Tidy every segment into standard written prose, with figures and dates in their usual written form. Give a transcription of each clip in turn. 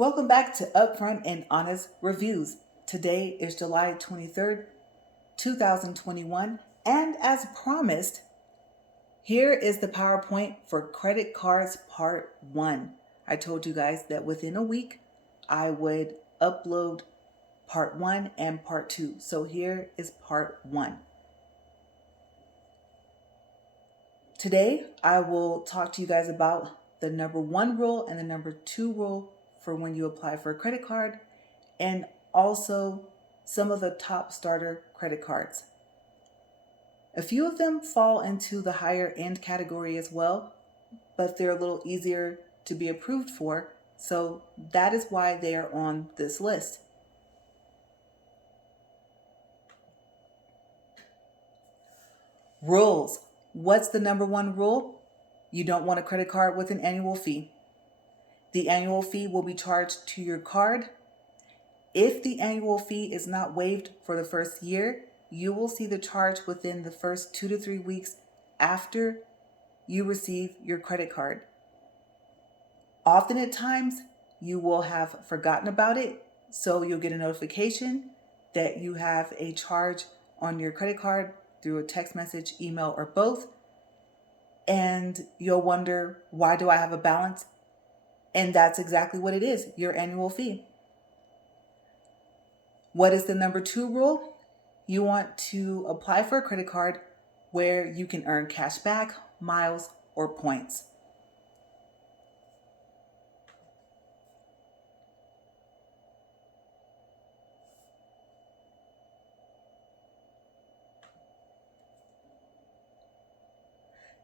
Welcome back to Upfront and Honest Reviews. Today is July 23rd, 2021, and as promised, here is the PowerPoint for credit cards part 1. I told you guys that within a week I would upload part 1 and part 2. So here is part 1. Today I will talk to you guys about the number 1 rule and the number 2 rule for when you apply for a credit card, and also some of the top starter credit cards. A few of them fall into the higher end category as well, but they're a little easier to be approved for, so that is why they are on this list. Rules. What's the number 1 rule? You don't want a credit card with an annual fee. The annual fee will be charged to your card. If the annual fee is not waived for the first year, you will see the charge within the first 2 to 3 weeks after you receive your credit card. Often at times, you will have forgotten about it, so you'll get a notification that you have a charge on your credit card through a text message, email, or both, and you'll wonder, why do I have a balance? And that's exactly what it is, your annual fee. What is the number 2 rule? You want to apply for a credit card where you can earn cash back, miles, or points.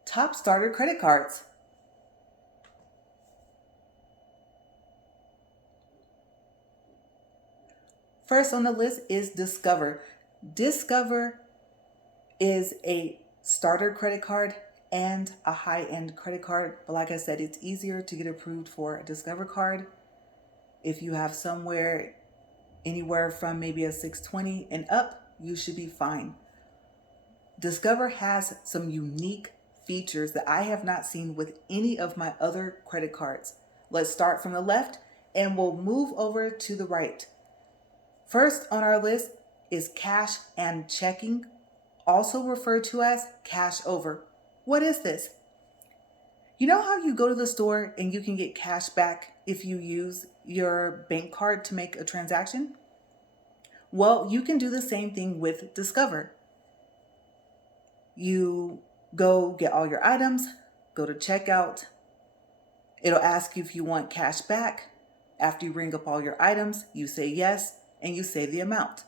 Top starter credit cards. First on the list is Discover. Discover is a starter credit card and a high-end credit card. But like I said, it's easier to get approved for a Discover card if you have anywhere from maybe a 620 and up, you should be fine. Discover has some unique features that I have not seen with any of my other credit cards. Let's start from the left and we'll move over to the right. First on our list is cash and checking, also referred to as cash over. What is this? You know how you go to the store and you can get cash back if you use your bank card to make a transaction? Well, you can do the same thing with Discover. You go get all your items, go to checkout. It'll ask you if you want cash back. After you ring up all your items, you say yes, and you say the amount.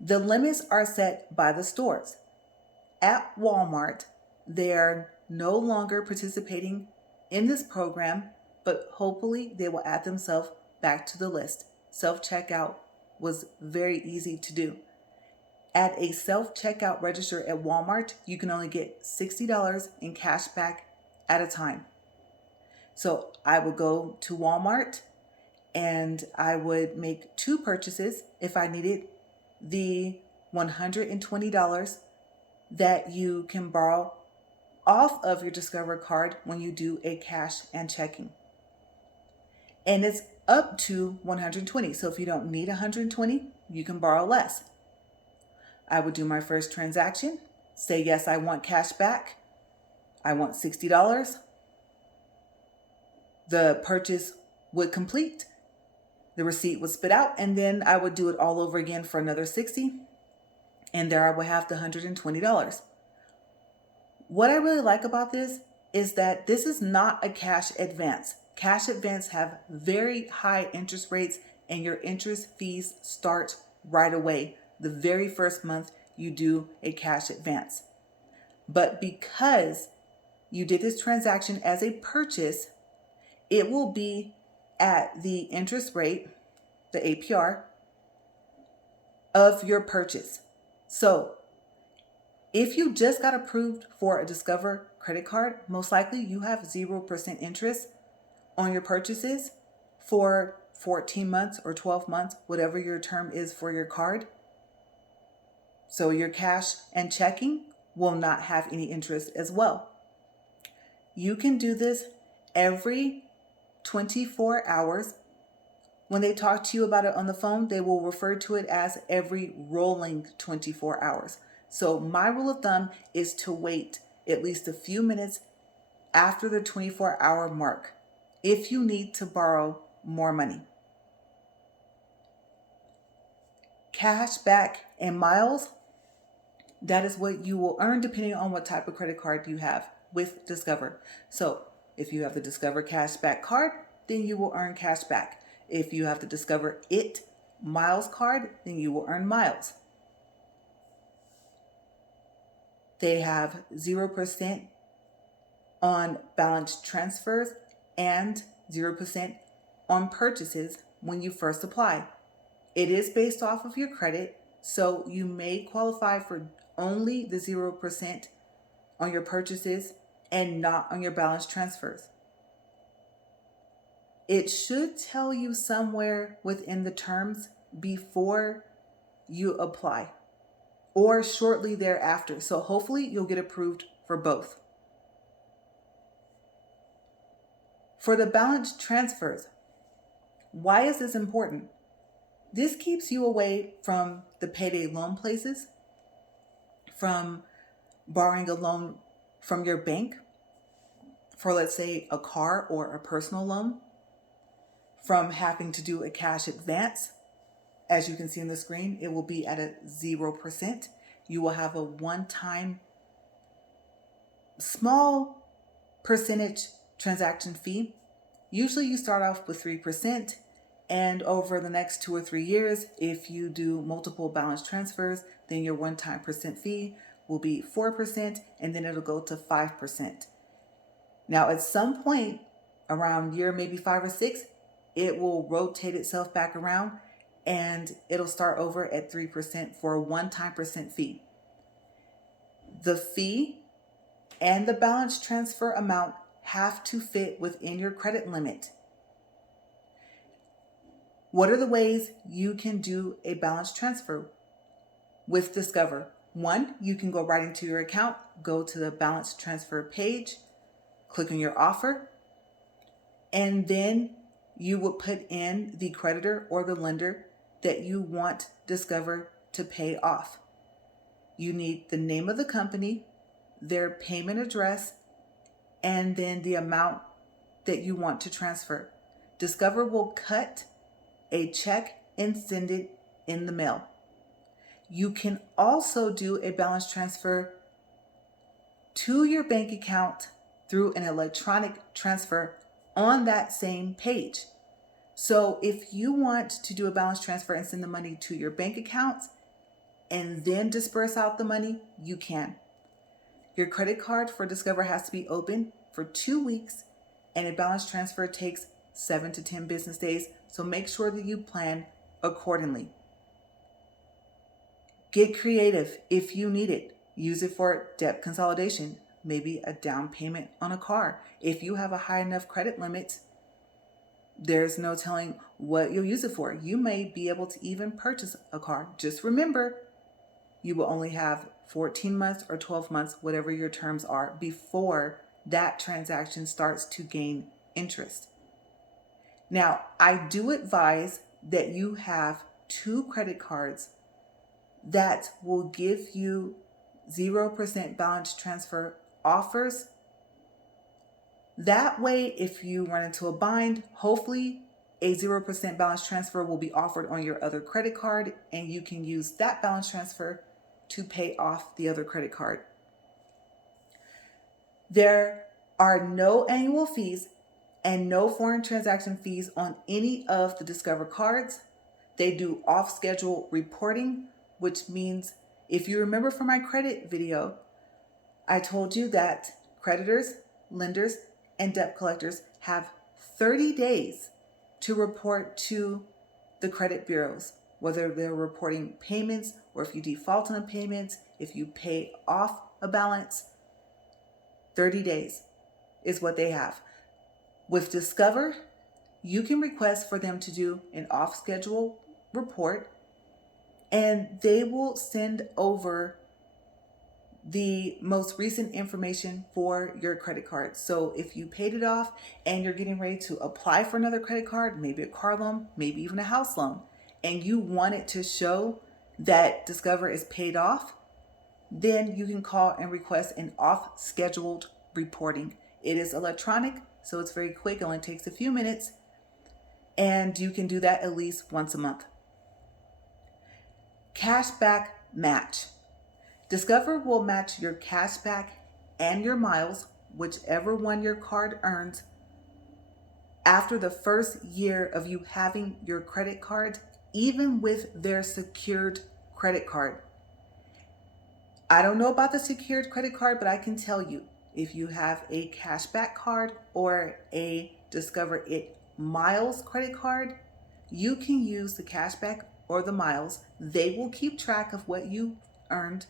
The limits are set by the stores. At Walmart, they are no longer participating in this program, but hopefully they will add themselves back to the list. Self-checkout was very easy to do. At a self-checkout register at Walmart, you can only get $60 in cash back at a time. So I would go to Walmart and I would make 2 purchases if I needed the $120 that you can borrow off of your Discover card when you do a cash and checking. And it's up to $120. So if you don't need $120, you can borrow less. I would do my first transaction, say yes, I want cash back. I want $60. The purchase would complete. The receipt would spit out, and then I would do it all over again for another $60, and there I would have the $120. What I really like about this is that this is not a cash advance. Cash advance have very high interest rates, and your interest fees start right away. The very first month you do a cash advance. But because you did this transaction as a purchase, it will be at the interest rate, the APR, of your purchase. So if you just got approved for a Discover credit card, most likely you have 0% interest on your purchases for 14 months or 12 months, whatever your term is for your card. So your cash and checking will not have any interest as well. You can do this every 24 hours When they talk to you about it on the phone, they will refer to it as every rolling 24 hours. So my rule of thumb is to wait at least a few minutes after the 24-hour mark if you need to borrow more money. Cashback and miles, that is what you will earn depending on what type of credit card you have with Discover. So if you have the Discover Cashback card, then you will earn cashback. If you have the Discover It Miles card, then you will earn miles. They have 0% on balance transfers and 0% on purchases when you first apply. It is based off of your credit, so you may qualify for only the 0% on your purchases and not on your balance transfers. It should tell you somewhere within the terms before you apply or shortly thereafter. So hopefully you'll get approved for both. For the balance transfers, why is this important? This keeps you away from the payday loan places, from borrowing a loan from your bank for, let's say, a car or a personal loan, from having to do a cash advance. As you can see on the screen, it will be at a 0%. You will have a one-time small percentage transaction fee. Usually you start off with 3%, and over the next 2 or 3 years, if you do multiple balance transfers, then your one-time percent fee will be 4%, and then it'll go to 5%. Now, at some point around year maybe 5 or 6, it will rotate itself back around and it'll start over at 3% for a one-time percent fee. The fee and the balance transfer amount have to fit within your credit limit. What are the ways you can do a balance transfer with Discover? 1, you can go right into your account, go to the balance transfer page, click on your offer, and then you will put in the creditor or the lender that you want Discover to pay off. You need the name of the company, their payment address, and then the amount that you want to transfer. Discover will cut a check and send it in the mail. You can also do a balance transfer to your bank account through an electronic transfer on that same page. So if you want to do a balance transfer and send the money to your bank account and then disperse out the money, you can. Your credit card for Discover has to be open for 2 weeks, and a balance transfer takes 7 to 10 business days, so make sure that you plan accordingly. Get creative if you need it. Use it for debt consolidation, maybe a down payment on a car. If you have a high enough credit limit, there's no telling what you'll use it for. You may be able to even purchase a car. Just remember, you will only have 14 months or 12 months, whatever your terms are, before that transaction starts to gain interest. Now, I do advise that you have 2 credit cards that will give you 0% balance transfer offers. That way, if you run into a bind, hopefully a 0% balance transfer will be offered on your other credit card, and you can use that balance transfer to pay off the other credit card. There are no annual fees and no foreign transaction fees on any of the Discover cards. They do off-schedule reporting, which means, if you remember from my credit video, I told you that creditors, lenders, and debt collectors have 30 days to report to the credit bureaus, whether they're reporting payments or if you default on a payment, if you pay off a balance. 30 days is what they have. With Discover, you can request for them to do an off-schedule report, and they will send over the most recent information for your credit card. So if you paid it off and you're getting ready to apply for another credit card, maybe a car loan, maybe even a house loan, and you want it to show that Discover is paid off, then you can call and request an off-scheduled reporting. It is electronic, so it's very quick. It only takes a few minutes, and you can do that at least once a month. Cashback match. Discover will match your cashback and your miles, whichever one your card earns, after the first year of you having your credit card, even with their secured credit card. I don't know about the secured credit card, but I can tell you, if you have a cashback card or a Discover It Miles credit card, you can use the cashback or the miles. They will keep track of what you earned.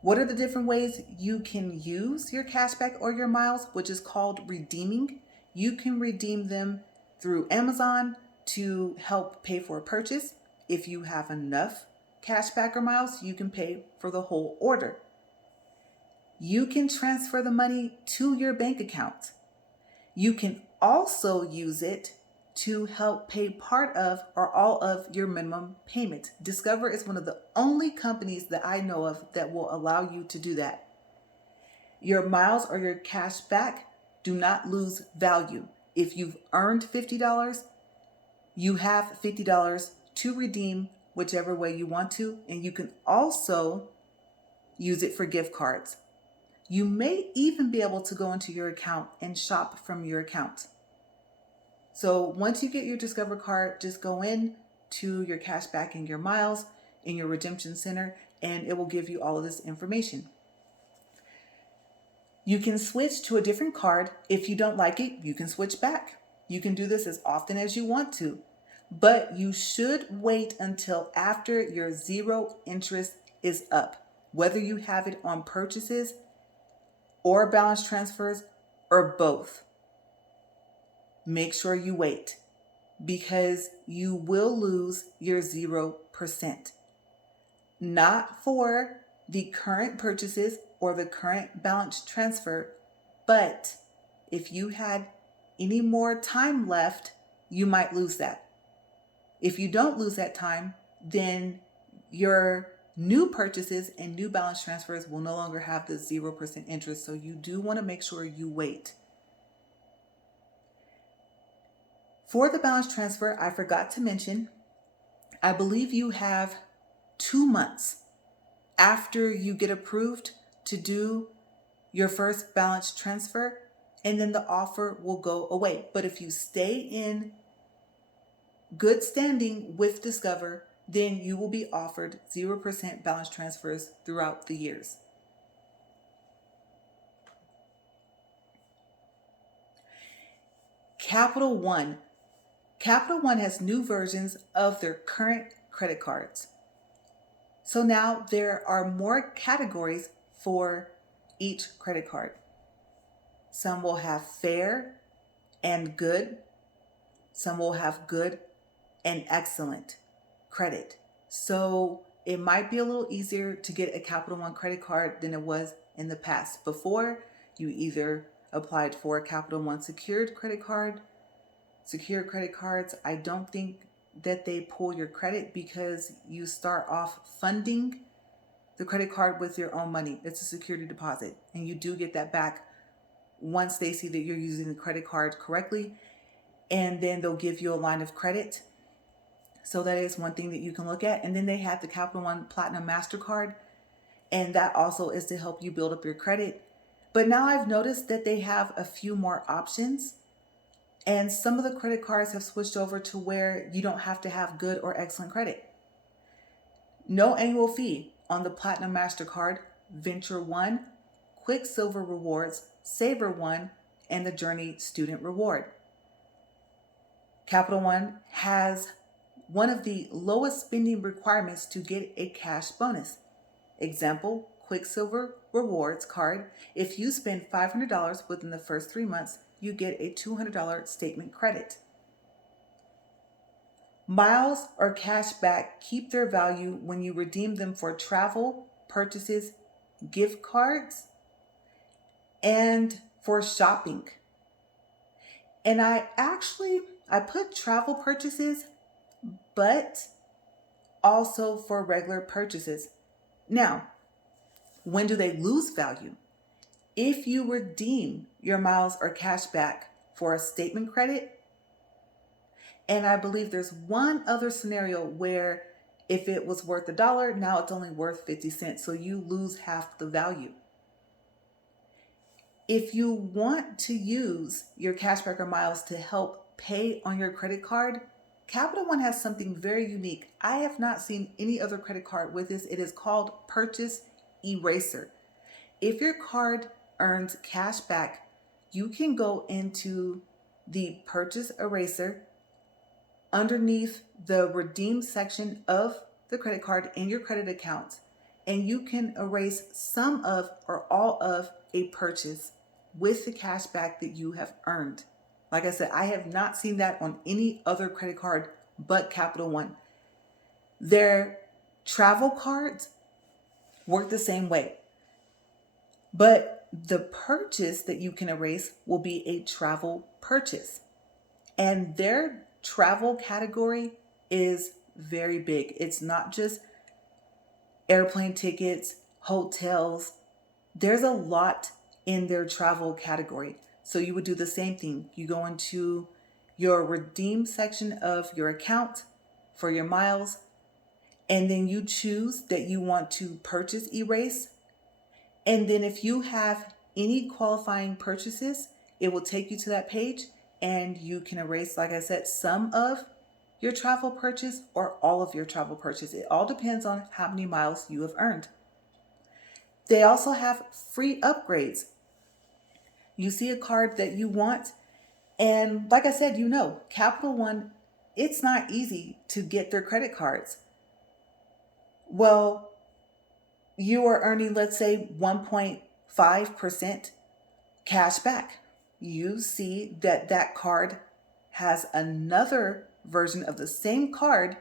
What are the different ways you can use your cashback or your miles, which is called redeeming? You can redeem them through Amazon to help pay for a purchase. If you have enough cashback or miles, you can pay for the whole order. You can transfer the money to your bank account. You can also use it to help pay part of or all of your minimum payment. Discover is one of the only companies that I know of that will allow you to do that. Your miles or your cash back do not lose value. If you've earned $50, you have $50 to redeem whichever way you want to, and you can also use it for gift cards. You may even be able to go into your account and shop from your account. So once you get your Discover card, just go in to your cashback and your miles in your redemption center, and it will give you all of this information. You can switch to a different card. If you don't like it, you can switch back. You can do this as often as you want to, but you should wait until after your zero interest is up, whether you have it on purchases or balance transfers or both. Make sure you wait, because you will lose your 0%. Not for the current purchases or the current balance transfer, but if you had any more time left, you might lose that. If you don't lose that time, then your new purchases and new balance transfers will no longer have the 0% interest. So you do want to make sure you wait. For the balance transfer, I forgot to mention, I believe you have 2 months after you get approved to do your first balance transfer, and then the offer will go away. But if you stay in good standing with Discover, then you will be offered 0% balance transfers throughout the years. Capital One. Capital One has new versions of their current credit cards. So now there are more categories for each credit card. Some will have fair and good. Some will have good and excellent credit. So it might be a little easier to get a Capital One credit card than it was in the past. Before, you either applied for a Capital One secured credit card. Secure credit cards, I don't think that they pull your credit, because you start off funding the credit card with your own money. It's a security deposit, and you do get that back once they see that you're using the credit card correctly, and then they'll give you a line of credit. So that is one thing that you can look at. And then they have the Capital One Platinum MasterCard, and that also is to help you build up your credit. But now I've noticed that they have a few more options. And some of the credit cards have switched over to where you don't have to have good or excellent credit. No annual fee on the Platinum MasterCard, Venture One, Quicksilver Rewards, Saver One, and the Journey Student Reward. Capital One has one of the lowest spending requirements to get a cash bonus. Example, Quicksilver Rewards card. If you spend $500 within the first 3 months, you get a $200 statement credit. Miles or cash back keep their value when you redeem them for travel, purchases, gift cards, and for shopping. And I put travel purchases, but also for regular purchases. Now, when do they lose value? If you redeem your miles or cash back for a statement credit, and I believe there's one other scenario where if it was worth $1, now it's only worth 50 cents, so you lose half the value. If you want to use your cashback or miles to help pay on your credit card, Capital One has something very unique. I have not seen any other credit card with this. It is called Purchase Eraser. If your card earns cash back, you can go into the Purchase Eraser underneath the redeem section of the credit card in your credit account, and you can erase some of or all of a purchase with the cash back that you have earned. Like I said, I have not seen that on any other credit card but Capital One. Their travel cards work the same way, but the purchase that you can erase will be a travel purchase. And their travel category is very big. It's not just airplane tickets, hotels. There's a lot in their travel category. So you would do the same thing. You go into your redeem section of your account for your miles, and then you choose that you want to purchase erase. And then if you have any qualifying purchases, it will take you to that page and you can erase, like I said, some of your travel purchase or all of your travel purchase. It all depends on how many miles you have earned. They also have free upgrades. You see a card that you want, and like I said, Capital One, it's not easy to get their credit cards. Well, you are earning, let's say, 1.5% cash back. You see that that card has another version of the same card,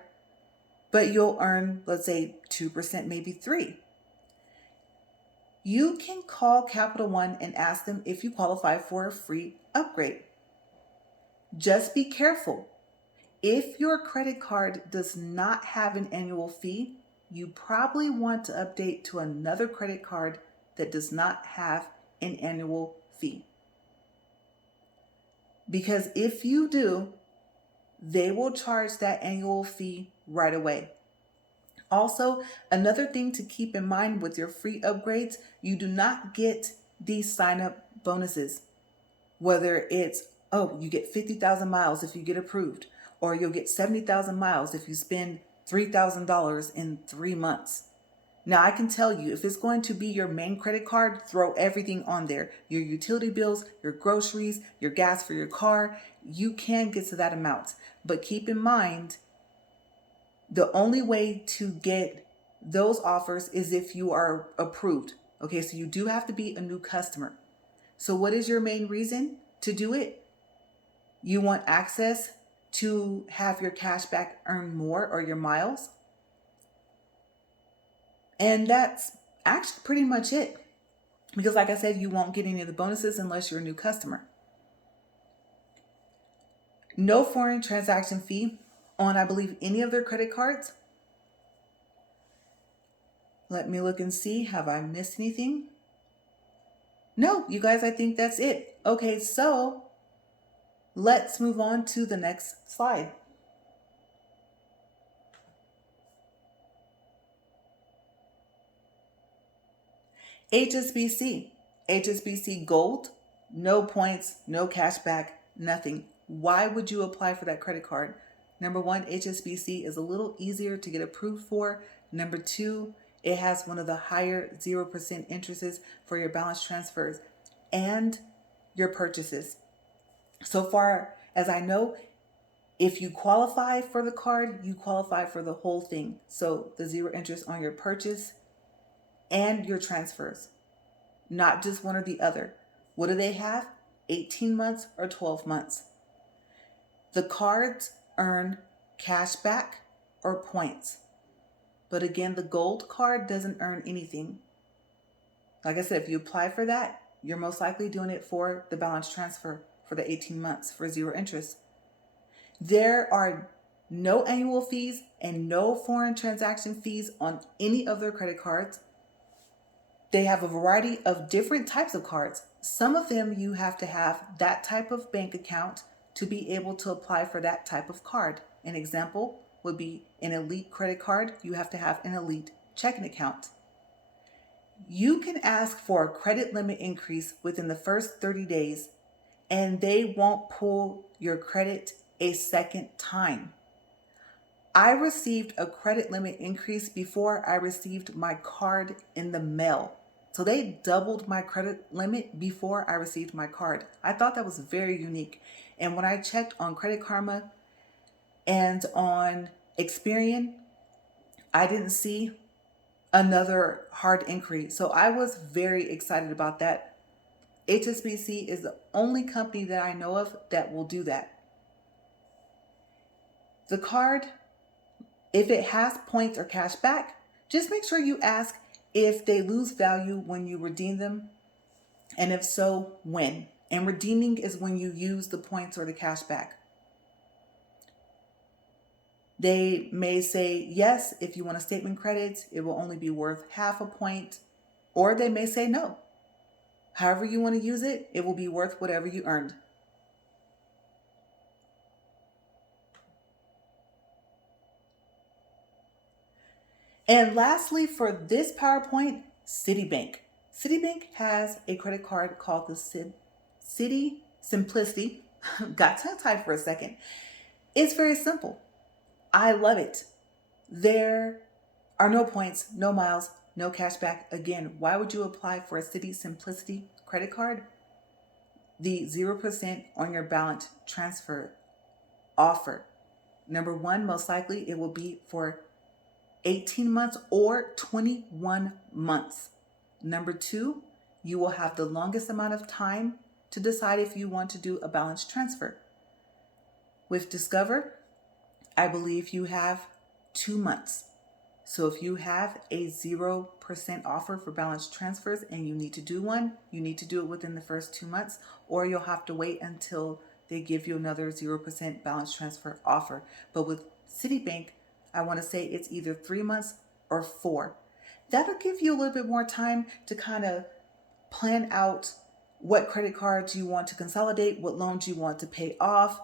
but you'll earn, let's say, 2%, maybe 3%. You can call Capital One and ask them if you qualify for a free upgrade. Just be careful. If your credit card does not have an annual fee, you probably want to update to another credit card that does not have an annual fee. Because if you do, they will charge that annual fee right away. Also, another thing to keep in mind with your free upgrades, you do not get these sign-up bonuses. Whether it's, you get 50,000 miles if you get approved, or you'll get 70,000 miles if you spend $3,000 in 3 months. Now, I can tell you, if it's going to be your main credit card, throw everything on there. Your utility bills, your groceries, your gas for your car, you can get to that amount. But keep in mind, the only way to get those offers is if you are approved. Okay, so you do have to be a new customer. So what is your main reason to do it? You want access to have your cash back earn more, or your miles. And that's actually pretty much it. Because like I said, you won't get any of the bonuses unless you're a new customer. No foreign transaction fee on, I believe, any of their credit cards. Let me look and see. Have I missed anything? No, you guys, I think that's it. Okay, so let's move on to the next slide. HSBC Gold, no points, no cash back, nothing. Why would you apply for that credit card? Number one, HSBC is a little easier to get approved for. Number two, it has one of the higher 0% interests for your balance transfers and your purchases. So far as I know, if you qualify for the card, you qualify for the whole thing. So the 0 interest on your purchase and your transfers, not just one or the other. What do they have? 18 months or 12 months. The cards earn cash back or points. But again, the gold card doesn't earn anything. Like I said, if you apply for that, you're most likely doing it for the balance transfer for the 18 months for zero interest. There are no annual fees and no foreign transaction fees on any of their credit cards. They have a variety of different types of cards. Some of them you have to have that type of bank account to be able to apply for that type of card. An example would be an elite credit card. You have to have an elite checking account. You can ask for a credit limit increase within the first 30 days, and they won't pull your credit a second time. I received a credit limit increase before I received my card in the mail. So they doubled my credit limit before I received my card. I thought that was very unique. And when I checked on Credit Karma and on Experian, I didn't see another hard increase. So I was very excited about that. HSBC is the only company that I know of that will do that. The card, if it has points or cash back, just make sure you ask if they lose value when you redeem them, and if so, when. And redeeming is when you use the points or the cash back. They may say, yes, if you want a statement credit, it will only be worth half a point, or they may say no. However you want to use it, it will be worth whatever you earned. And lastly, for this PowerPoint, Citibank. Citibank has a credit card called the Citi Simplicity. Got tongue-tied for a second. It's very simple. I love it. There are no points, no miles, no cash back. Again, why would you apply for a Citi Simplicity credit card? The 0% on your balance transfer offer. Number one, most likely it will be for 18 months or 21 months. Number two, you will have the longest amount of time to decide if you want to do a balance transfer. With Discover, I believe you have 2 months. So if you have a 0% offer for balance transfers and you need to do one, you need to do it within the first 2 months, or you'll have to wait until they give you another 0% balance transfer offer. But with Citibank, I want to say it's either 3 months or 4. That'll give you a little bit more time to kind of plan out what credit cards you want to consolidate, what loans you want to pay off.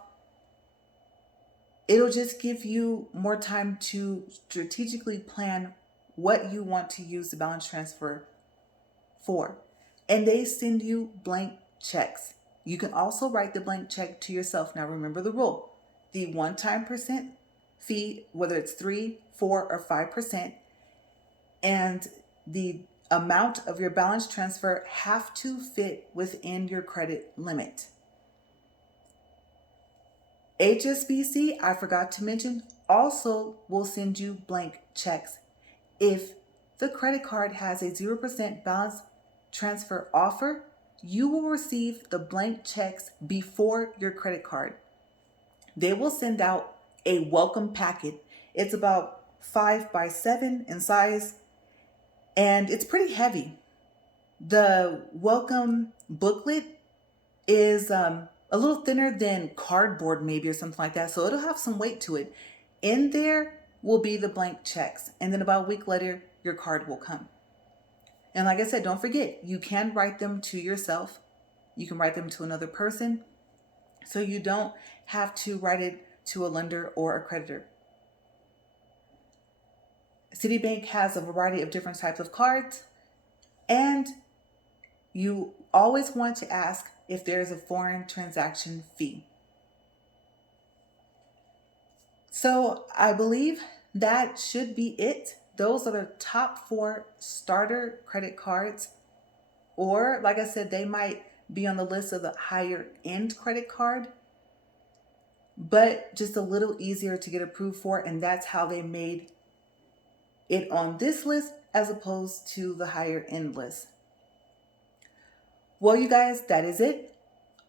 It'll just give you more time to strategically plan what you want to use the balance transfer for. And they send you blank checks. You can also write the blank check to yourself. Now remember the rule. The one-time percent fee, whether it's 3, 4, or 5%, and the amount of your balance transfer have to fit within your credit limit. HSBC, I forgot to mention, also will send you blank checks. If the credit card has a 0% balance transfer offer, you will receive the blank checks before your credit card. They will send out a welcome packet. It's about 5 by 7 in size, and it's pretty heavy. The welcome booklet is a little thinner than cardboard maybe or something like that, so it'll have some weight to it. In there will be the blank checks, and then about a week later, your card will come. And like I said, don't forget, you can write them to yourself. You can write them to another person, so you don't have to write it to a lender or a creditor. Citibank has a variety of different types of cards, and you always want to ask if there's a foreign transaction fee. So I believe that should be it. Those are the top 4 starter credit cards, or like I said, they might be on the list of the higher end credit card, but just a little easier to get approved for, and that's how they made it on this list as opposed to the higher end list. Well, you guys, that is it.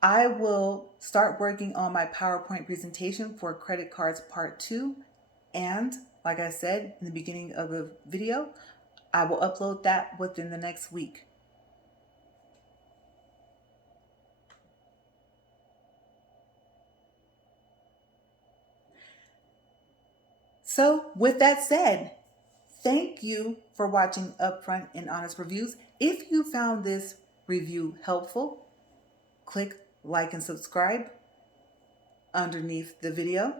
I will start working on my PowerPoint presentation for credit cards part 2. And like I said in the beginning of the video, I will upload that within the next week. So with that said, thank you for watching Upfront and Honest Reviews. If you found this review helpful, click like and subscribe underneath the video.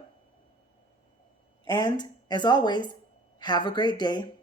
And as always, have a great day.